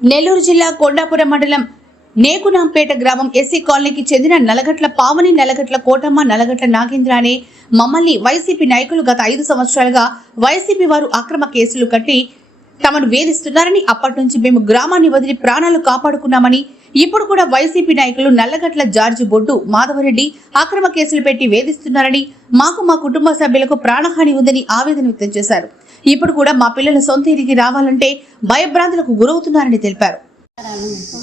నెల్లూరు జిల్లా కొండాపురం మండలం నేకునాంపేట గ్రామం ఎస్సీ కాలనీకి చెందిన నలగట్ల పావని నలగట్ల కోటమ్మ నలగట్ల నాగేంద్ర అనే మమ్మల్ని వైసీపీ నాయకులు గత ఐదు సంవత్సరాలుగా వైసీపీ వారు అక్రమ కేసులు కట్టి తమను వేధిస్తున్నారని అప్పటి నుంచి మేము గ్రామాన్ని వదిలి ప్రాణాలు కాపాడుకున్నామని ఇప్పుడు కూడా వైసీపీ నాయకులు నల్లగట్ల జార్జి బొడ్డు మాధవరెడ్డి అక్రమ కేసులు పెట్టి వేధిస్తున్నారని మాకు మా కుటుంబ సభ్యులకు ప్రాణహాని ఉందని ఆవేదన వ్యక్తం చేశారు. ఇప్పుడు కూడా మా పిల్లల సొంత ఇంటికి రావాలంటే భయభ్రాంతులకు గురవుతున్నారని తెలిపారు.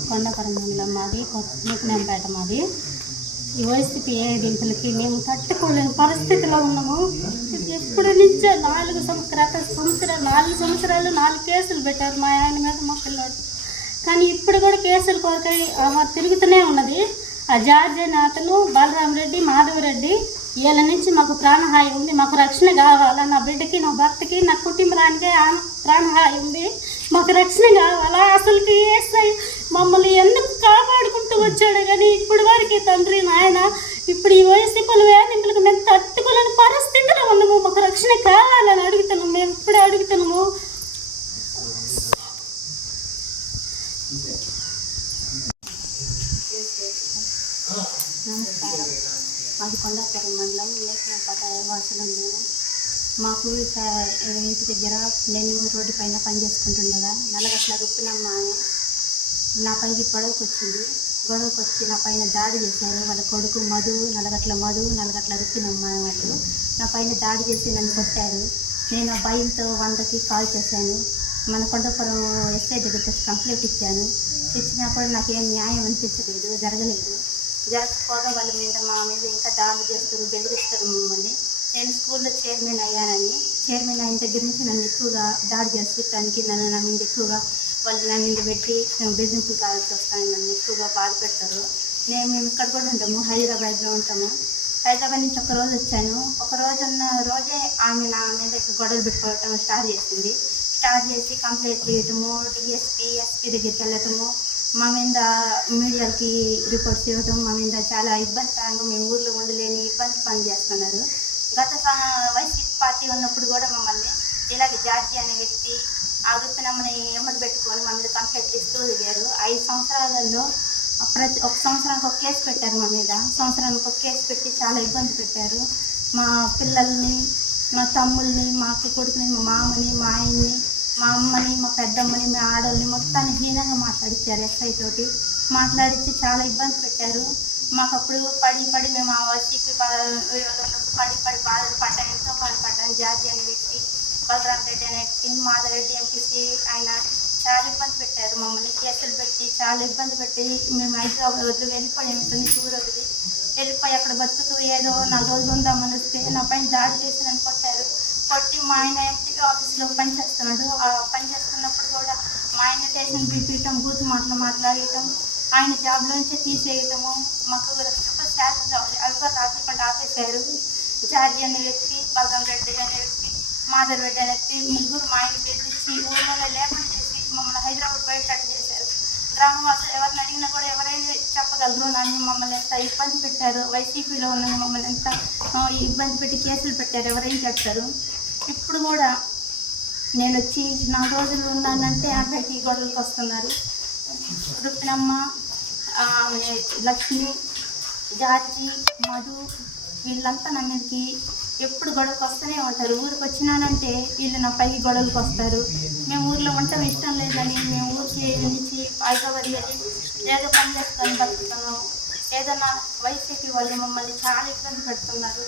కొండపురం మండలం మాది కొత్తపేట మాది ఈ వైసీపీ ఏదింపులకి మేము తట్టుకోలేని పరిస్థితిలో ఉన్నాము. ఎప్పటి నుంచో నాలుగు సంవత్సరాలు సంవత్సరాలు నాలుగు సంవత్సరాలు నాలుగు కేసులు పెట్టారు. మా ఆయన మీద మా పిల్లోడు కానీ ఇప్పుడు కూడా కేసులు కొరకై తిరుగుతూనే ఉన్నది ఆ జార్జ్ అనే అతను బలరాం రెడ్డి మాధవ్ వీళ్ళ నుంచి మాకు ప్రాణహాయి ఉంది మాకు రక్షణ కావాలా? నా బిడ్డకి నా భర్తకి నా కుటుంబానికి ఆ- ప్రాణహాయి ఉంది. మాకు రక్షణ కావాలా? అసలుకి ఏసై మమ్మల్ని ఎందుకు కాపాడుకుంటూ వచ్చాడు? కానీ ఇప్పుడు వరకు తండ్రి నాయన ఇప్పుడు ఈ వయసు పలు వేధింపులకు మేము తట్టుకోలేని పరిస్థితిలో ఉన్నాము. మాకు రక్షణ కావాలని అడుగుతున్నాము. మేము ఇప్పుడే అడుగుతున్నాము. నమస్కారం. మాది కొండాపురం మండలం లేఖనపేట వాసులం మేము మాకు ఇక ఇంటి దగ్గర నేను రోడ్డు పైన పని చేసుకుంటుండగా నల్లగట్ల రుప్పినమ్మ అని నా పైకి గొడవకు వచ్చింది. గొడవకు వచ్చి నా పైన దాడి చేశారు. వాళ్ళ కొడుకు మధు నలగట్ల మధు నలగట్ల రుప్పినమ్మ వాళ్ళు నా పైన దాడి చేసి నన్ను కొట్టారు. నేను ఆ భయంతో వందకి కాల్ చేశాను. మన కొండపురం ఎస్ఐ దగ్గరికి వచ్చి కంప్లైంట్ ఇచ్చాను. ఇచ్చినా కూడా నాకేం న్యాయం అనిపించలేదు జరగలేదు. జరగకపోగా వాళ్ళ మీద మా మీద ఇంకా దాడులు చేస్తారు బెదిరిస్తారు మమ్మల్ని. నేను స్కూల్లో చైర్మన్ అయ్యానని చైర్మన్ అయిన దగ్గర నుంచి నన్ను ఎక్కువగా దాడి చేస్తానికి నన్ను నా మీద ఎక్కువగా వాళ్ళు నా మీద పెట్టి బెదిరింపులు కావాల్సి వస్తాను నన్ను ఎక్కువగా బాధ పెడతారు నేను మేము ఇక్కడ కూడా ఉంటాము హైదరాబాద్లో ఉంటాము. హైదరాబాద్ నుంచి ఒక రోజు వచ్చాను. ఒక రోజు ఉన్న రోజే ఆమె నా మీద గొడవలు పెట్టుకోవటం స్టార్ట్ చేసింది. స్టార్ట్ చేసి కంప్లైంట్ చేయటము డిఎస్పీ ఎస్పీ దగ్గరికి వెళ్ళటము మా మీద మీడియాకి రిపోర్ట్స్ ఇవ్వటం మా మీద చాలా ఇబ్బందికరంగా మేము ఊర్లో ఉండలేని ఇబ్బంది పని చేస్తున్నారు. గత వైసీపీ పార్టీ ఉన్నప్పుడు కూడా మమ్మల్ని ఇలాగే జార్జి అనే వ్యక్తి ఆ వృత్తినమ్మని ఎమ్మడి పెట్టుకొని మా మీద కంప్లైంట్ ఇస్తూ దిగారు ఐదు సంవత్సరాలలో ప్రతి ఒక సంవత్సరానికి ఒక కేసు పెట్టారు మా మీద. సంవత్సరానికి ఒక కేసు పెట్టి చాలా ఇబ్బంది పెట్టారు. మా పిల్లల్ని మా తమ్ముల్ని మా అక్క కొడుకుని మా మామని మా ఆయన్ని మా అమ్మని మా పెద్దమ్మని మా ఆడల్ని మొత్తాన్ని హీనంగా మాట్లాడించారు ఎస్ఐ తోటి. మాట్లాడించి చాలా ఇబ్బంది పెట్టారు. మాకు అప్పుడు పడి పడి మేము ఆ వైసీపీ పడి పడి బాధలు పడ్డాం ఎంతో బాధపడ్డాం జార్జి అనే వ్యక్తి బలరాం రెడ్డి అనే వ్యక్తి మాధవరెడ్డి ఎంపీసీ ఆయన చాలా ఇబ్బంది పెట్టారు మమ్మల్ని. కేసులు పెట్టి చాలా ఇబ్బంది పెట్టి మేము హైదరాబాద్ వదిలి వెళ్ళిపోయి. ఉంటుంది టూర్ వదిలి వెళ్ళిపోయి అక్కడ బతుకుతూ ఏదో నాలుగు రోజులు ఉందామని వస్తే నా పైన దాడి చేసి నన్ను కొట్టారు. కొట్టి మా ఆయన ఎంపీ ఆఫీస్లో పని చేస్తున్నాడు పని చేస్తున్నప్పుడు కూడా మా ఆయన టేషన్ పిలిపించడం బూత్ మాటలు మాట్లాడటం ఆయన జాబ్లోంచి తీసేయటము మాకు సూపర్ శాలరీ కూడా రాకుండా ఆపేశారు. జార్జి అనే వ్యక్తి బలరాం రెడ్డి అనే వ్యక్తి మాధవ్ రెడ్డి అనే వ్యక్తి ముగ్గురు మా ఆయన బెదిరించి ఊళ్ళో లేకుండా చేసి మమ్మల్ని హైదరాబాద్ బయటట్టు చేశారు గ్రామవాసులు ఎవరిని అడిగినా కూడా ఎవరైనా చెప్పగలరు. నన్ను మమ్మల్ని ఎంత ఇబ్బంది పెట్టారు? వైసీపీలో ఉన్న మమ్మల్ని ఎంత ఇబ్బంది పెట్టి కేసులు పెట్టారు? ఎవరైనా చెప్తారు ఇప్పుడు కూడా నేను వచ్చి నా రోజులు ఉన్నానంటే అక్కడికి గొడవలకు వస్తున్నారు. రుక్నమ్మ లక్ష్మి జార్జి మధు వీళ్ళంతా నా మీదకి ఎప్పుడు గొడవకు వస్తూనే ఉంటారు. ఊరికి వచ్చినానంటే వీళ్ళు నా పైకి గొడవలకు వస్తారు. ఇంట్లో ఉండటం ఇష్టం లేదని మేము ఊరికి నుంచి హైదరాబాద్ వెళ్ళి ఏదో పని చేసుకొని బతుకుతున్నాము. ఏదైనా వైసీపీ వాళ్ళు మమ్మల్ని చాలా ఇబ్బంది పెడుతున్నారు.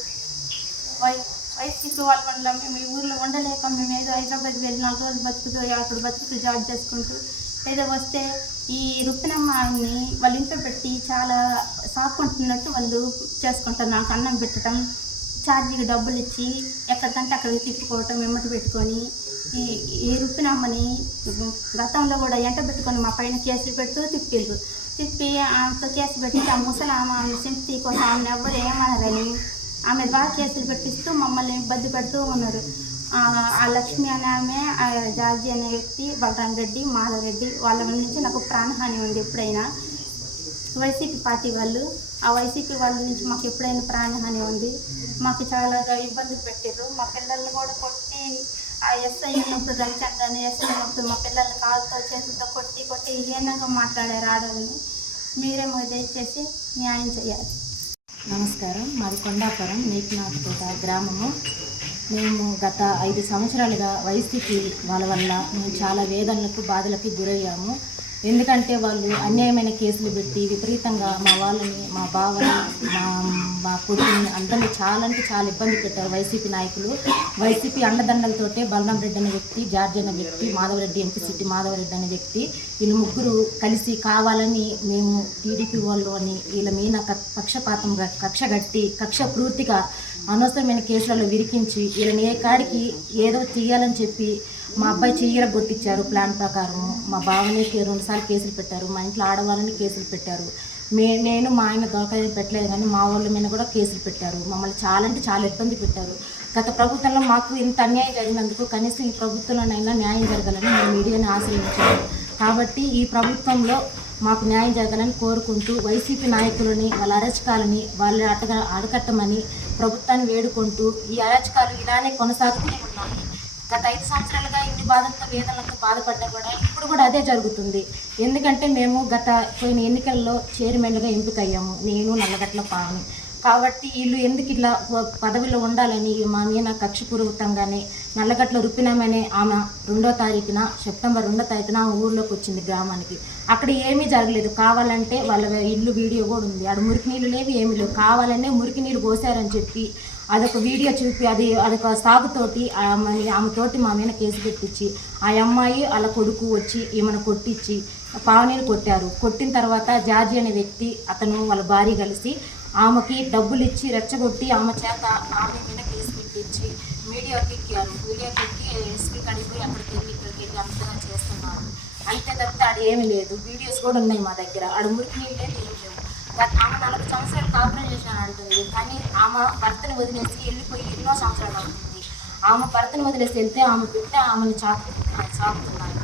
వై వైసీపీ వాళ్ళ వల్ల మేము ఈ ఊర్లో ఉండలేక మేము ఏదో హైదరాబాద్ వెళ్ళి నాలుగు రోజులు బతుకుతూ అక్కడ బతుకుతూ జాబ్ చేసుకుంటూ ఏదో వస్తే ఈ రుక్నమ్మని వాళ్ళ ఇంట్లో పెట్టి చాలా సాకుంటున్నట్టు వాళ్ళు చేసుకుంటారు. నాకు అన్నం పెట్టడం ఛార్జీకి డబ్బులు ఇచ్చి ఎక్కడికంటే అక్కడికి తిప్పుకోవటం వెమ్మటి పెట్టుకొని ఈ ఈ రుప్పినమ్మని గతంలో కూడా ఎంట పెట్టుకొని మా పైన కేసులు పెడుతూ తిప్పిళ్ళు తిప్పి ఆమెతో కేసు పెట్టి ఆ ముసలి ఆమె ఆమె సింపతి కోసం ఆమెను ఎవ్వరు ఏమనరని ఆమె బాగా కేసులు పెట్టిస్తూ మమ్మల్ని ఇబ్బంది పెడుతూ ఉన్నారు. ఆ లక్ష్మి అనే ఆమె ఆ జార్జి అనే వ్యక్తి బలరాం రెడ్డి మాధవ్ రెడ్డి వాళ్ళ నుంచి నాకు ప్రాణహాని ఉంది ఎప్పుడైనా. వైసీపీ పార్టీ వాళ్ళు ఆ వైసీపీ వాళ్ళ నుంచి మాకు ఎప్పుడైనా ప్రాణహాని ఉంది. మాకు చాలా ఇబ్బందులు పెట్టారు మా పిల్లల్ని కూడా కొట్టి ఆ ఎస్ఐ ఉన్నప్పుడు రవిచంద్ర ఎస్ఐ ఉన్నప్పుడు మా పిల్లల్ని కాలుతో చేతులతో కొట్టి కొట్టి హీనంగా మాట్లాడారు ఆడవాళ్ళని. మీరే దయచేసి న్యాయం చేయాలి. నమస్కారం. మాది కొండాపురం నీటినాథపేట గ్రామము. మేము గత ఐదు సంవత్సరాలుగా వైసీపీ వాళ్ళ వల్ల మేము చాలా వేదనలకు బాధలకు గురయ్యాము. ఎందుకంటే వాళ్ళు అన్యాయమైన కేసులు పెట్టి విపరీతంగా మా వాళ్ళని మా బావని మా మా కొడుకుని అందరినీ చాలా అంటే చాలా ఇబ్బంది పెట్టారు వైసీపీ నాయకులు. వైసీపీ అండదండలతోటే బలరాం రెడ్డి అనే వ్యక్తి జార్జ్ అనే వ్యక్తి మాధవరెడ్డి ఎంపీ సిటీ మాధవరెడ్డి అనే వ్యక్తి వీళ్ళు ముగ్గురు కలిసి కావాలని మేము టీడీపీ వాళ్ళు అని వీళ్ళ మీద కక్షపాతం కక్ష కట్టి కక్ష పూర్తిగా అనవసరమైన కేసులలో విరికించి వీళ్ళని ఏ కాడికి ఏదో తీయాలని చెప్పి మా అబ్బాయి చీర గుర్తిచ్చారు ప్లాన్ ప్రకారం. మా బావని రెండుసార్లు కేసులు పెట్టారు. మా ఇంట్లో ఆడవాళ్ళని కేసులు పెట్టారు. మే నేను మా ఆయన దొరకలేదు పెట్టలేదు కానీ మా వాళ్ళ మీద కూడా కేసులు పెట్టారు. మమ్మల్ని చాలా అంటే చాలా ఇబ్బంది పెట్టారు. గత ప్రభుత్వంలో మాకు ఇంత అన్యాయం జరిగినందుకు కనీసం ఈ ప్రభుత్వంలోనైనా న్యాయం జరగాలని మేము మీడియాని ఆశ్రయించాము కాబట్టి ఈ ప్రభుత్వంలో మాకు న్యాయం జరగాలని కోరుకుంటూ వైసీపీ నాయకులని వాళ్ళ అరచకాలని వాళ్ళ అటక అడకట్టమని ప్రభుత్వాన్ని వేడుకుంటూ ఈ అరచకాలు ఇలానే కొనసాగుతూ ఉన్నాయి గత ఐదు సంవత్సరాలుగా ఇన్ని బాధలతో వేదనలతో బాధపడ్డా కూడా ఇప్పుడు కూడా అదే జరుగుతుంది. ఎందుకంటే మేము గత పోయిన ఎన్నికల్లో చైర్మన్గా ఎంపికయ్యాము. నేను నల్లగట్ల పాను కాబట్టి వీళ్ళు ఎందుకు ఇట్లా పదవిలో ఉండాలని మా మీద కక్షపూర్వకంగానే నల్లగట్ల రుప్పినామనే ఆమె రెండో తారీఖున సెప్టెంబర్ రెండో తారీఖున ఆమె ఊర్లోకి వచ్చింది గ్రామానికి. అక్కడ ఏమీ జరగలేదు. కావాలంటే వాళ్ళ ఇల్లు వీడియో కూడా ఉంది. ఆడ మురికి నీళ్ళు లేవు ఏమీ లేవు. కావాలనే మురికి నీళ్ళు పోసారని చెప్పి అదొక వీడియో చూపి అది అదొక సాగుతోటి ఆమె తోటి మా మీద కేసు పెట్టించి ఆ అమ్మాయి వాళ్ళ కొడుకు వచ్చి ఈమెను కొట్టించి పావనిని కొట్టారు. కొట్టిన తర్వాత జార్జి అనే వ్యక్తి అతను వాళ్ళ భార్య కలిసి ఆమెకి డబ్బులు ఇచ్చి రెచ్చగొట్టి ఆమె చేత ఆమె మీద కేసు పెట్టించి మీడియాకి ఎక్కారు మీడియాకి ఎక్కి ఎస్పీ కడిపోయి అక్కడికి వెళ్ళి ఇక్కడికి వెళ్ళి అంతగా చేస్తున్నారు. అంతే తప్పితే అది ఏమీ లేదు. వీడియోస్ కూడా ఉన్నాయి మా దగ్గర. ఆడ మురికి నీళ్ళు గత ఆమె నలభై సంవత్సరాలు కాపురం చేశాను అంటుంది. కానీ ఆమె భర్తను వదిలేసి వెళ్ళిపోయి ఎన్నో సంవత్సరాలు అవుతుంది. ఆమె భర్తను వదిలేసి వెళ్తే ఆమె బిడ్డ ఆమెను చాకు చాకుతున్నారు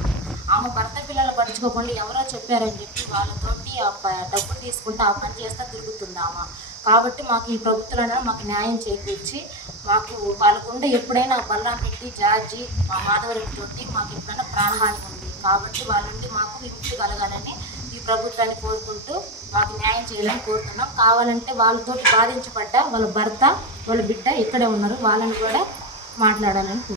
ఆమె భర్త పిల్లలు పడుచుకోకుండా ఎవరో చెప్పారని చెప్పి వాళ్ళతోటి ఆ ప- డబ్బులు తీసుకుంటే ఆ పని చేస్తా తిరుగుతుంది ఆమె. కాబట్టి మాకు ఈ ప్రభుత్వాలను మాకు న్యాయం చేకూర్చి మాకు వాళ్ళకుండా ఎప్పుడైనా బల్లాం పెట్టి జార్జి మా మాధవరెడ్డి తోటి మాకు ఎప్పుడైనా ప్రాణహాని ఉంది. కాబట్టి వాళ్ళ నుండి మాకు విముక్తి కలగాలని ప్రభుత్వాన్ని కోరుకుంటూ మాకు న్యాయం చేయాలని కోరుతున్నాం. కావాలంటే వాళ్ళతోటి బాధించబడ్డ వాళ్ళ భర్త వాళ్ళ బిడ్డ ఇక్కడే ఉన్నారు. వాళ్ళని కూడా మాట్లాడాలని